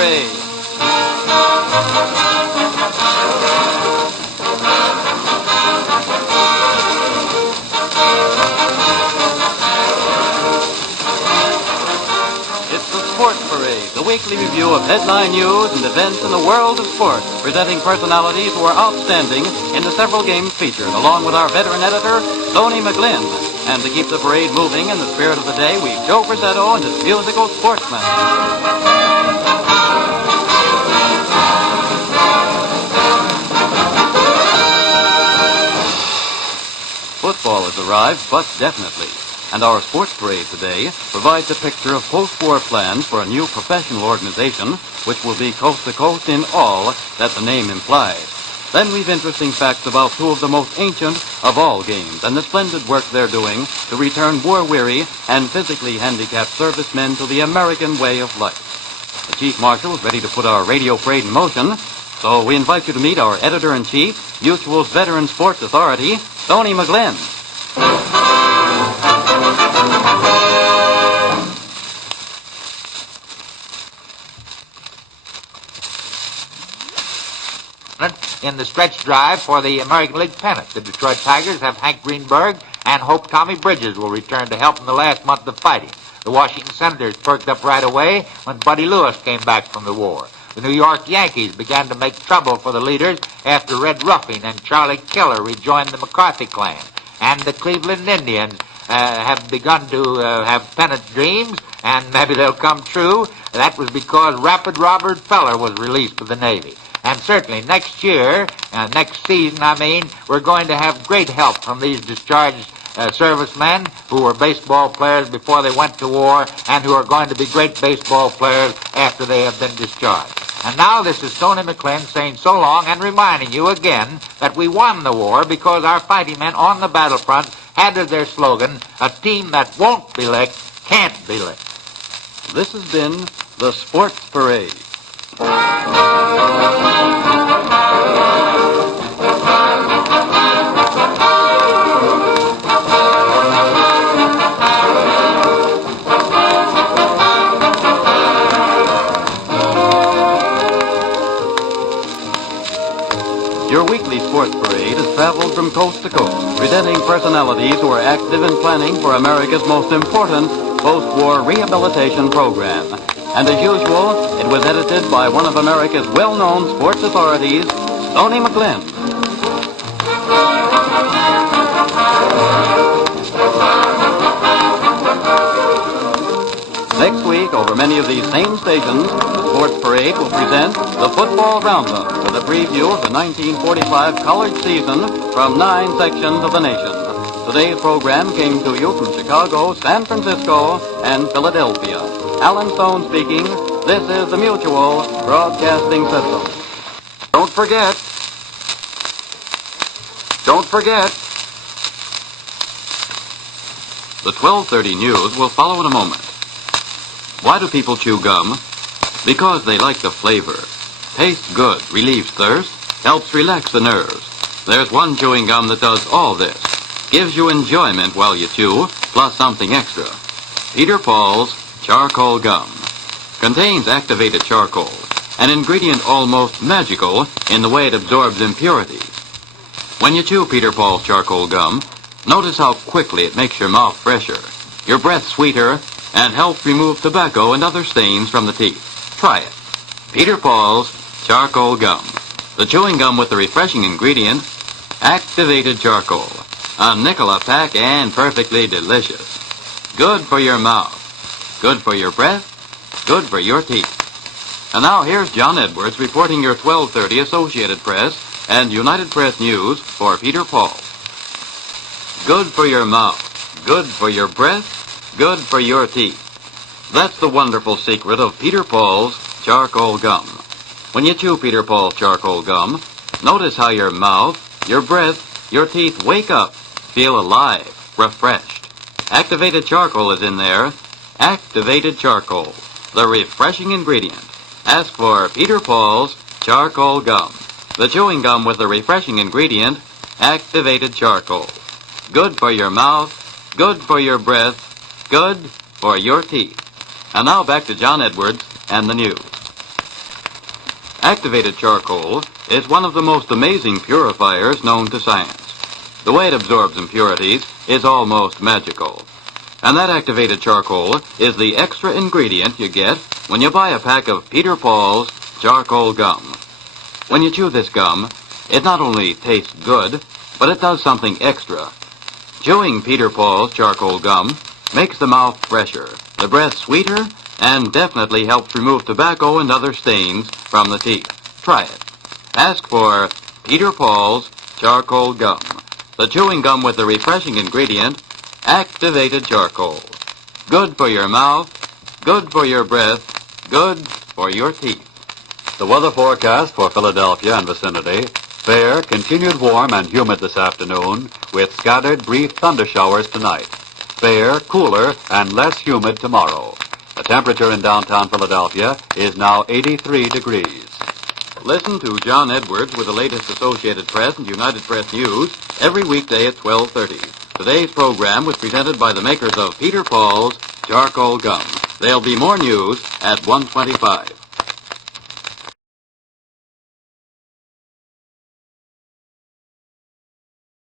Parade. Sports Parade, the weekly review of headline news and events in the world of sports, presenting personalities who are outstanding in the several games featured, along with our veteran editor, Stoney McGlynn. And to keep the parade moving in the spirit of the day, we've Joe Brazetto and his musical sportsman. Football has arrived, but definitely. And our sports parade today provides a picture of post-war plans for a new professional organization which will be coast to coast in all that the name implies. Then we've interesting facts about two of the most ancient of all games and the splendid work they're doing to return war-weary and physically handicapped servicemen to the American way of life. The Chief Marshal is ready to put our radio parade in motion, so we invite you to meet our Editor-in-Chief, Mutual's veteran sports authority, Stoney McGlynn. In the stretch drive for the American League pennant, the Detroit Tigers have Hank Greenberg and hope Tommy Bridges will return to help in the last month of fighting. The Washington Senators perked up right away when Buddy Lewis came back from the war. The New York Yankees began to make trouble for the leaders after Red Ruffin and Charlie Killer rejoined the McCarthy clan. And the Cleveland Indians have begun to have pennant dreams, and maybe they'll come true. That was because Rapid Robert Feller was released for the Navy. And certainly next year, next season, we're going to have great help from these discharged servicemen who were baseball players before they went to war and who are going to be great baseball players after they have been discharged. And now this is Stoney McGlynn saying so long and reminding you again that we won the war because our fighting men on the battlefront had as their slogan, a team that won't be licked can't be licked. This has been the Sports Parade. Your weekly sports parade has traveled from coast to coast, presenting personalities who are active in planning for America's most important post-war rehabilitation program. And as usual, it was edited by one of America's well-known sports authorities, Stoney McGlynn. Next week, over many of these same stations, the Sports Parade will present the Football Roundup with a preview of the 1945 college season from 9 sections of the nation. Today's program came to you from Chicago, San Francisco, and Philadelphia. Alan Stone speaking. This is the Mutual Broadcasting System. Don't forget, the 12:30 news will follow in a moment. Why do people chew gum? Because they like the flavor. Tastes good, relieves thirst, helps relax the nerves. There's one chewing gum that does all this. Gives you enjoyment while you chew, plus something extra. Peter Paul's Charcoal Gum. Contains activated charcoal, an ingredient almost magical in the way it absorbs impurities. When you chew Peter Paul's Charcoal Gum, notice how quickly it makes your mouth fresher, your breath sweeter, and helps remove tobacco and other stains from the teeth. Try it. Peter Paul's Charcoal Gum. The chewing gum with the refreshing ingredient, activated charcoal. A nickel a pack and perfectly delicious. Good for your mouth. Good for your breath. Good for your teeth. And now here's John Edwards reporting your 12:30 Associated Press and United Press News for Peter Paul. Good for your mouth. Good for your breath. Good for your teeth. That's the wonderful secret of Peter Paul's Charcoal Gum. When you chew Peter Paul's Charcoal Gum, notice how your mouth, your breath, your teeth wake up, feel alive, refreshed. Activated charcoal is in there. Activated charcoal, the refreshing ingredient. Ask for Peter Paul's Charcoal Gum, the chewing gum with the refreshing ingredient, activated charcoal. Good for your mouth, good for your breath, good for your teeth. And now back to John Edwards and the news. Activated charcoal is one of the most amazing purifiers known to science. The way it absorbs impurities is almost magical. And that activated charcoal is the extra ingredient you get when you buy a pack of Peter Paul's charcoal gum. When you chew this gum, it not only tastes good, but it does something extra. Chewing Peter Paul's charcoal gum makes the mouth fresher, the breath sweeter, and definitely helps remove tobacco and other stains from the teeth. Try it. Ask for Peter Paul's charcoal gum, the chewing gum with the refreshing ingredient, activated charcoal. Good for your mouth, good for your breath, good for your teeth. The weather forecast for Philadelphia and vicinity: fair, continued warm and humid this afternoon, with scattered brief thunder showers tonight. Fair, cooler, and less humid tomorrow. The temperature in downtown Philadelphia is now 83 degrees. Listen to John Edwards with the latest Associated Press and United Press news every weekday at 12:30. Today's program was presented by the makers of Peter Paul's charcoal gum. There'll be more news at 1:25.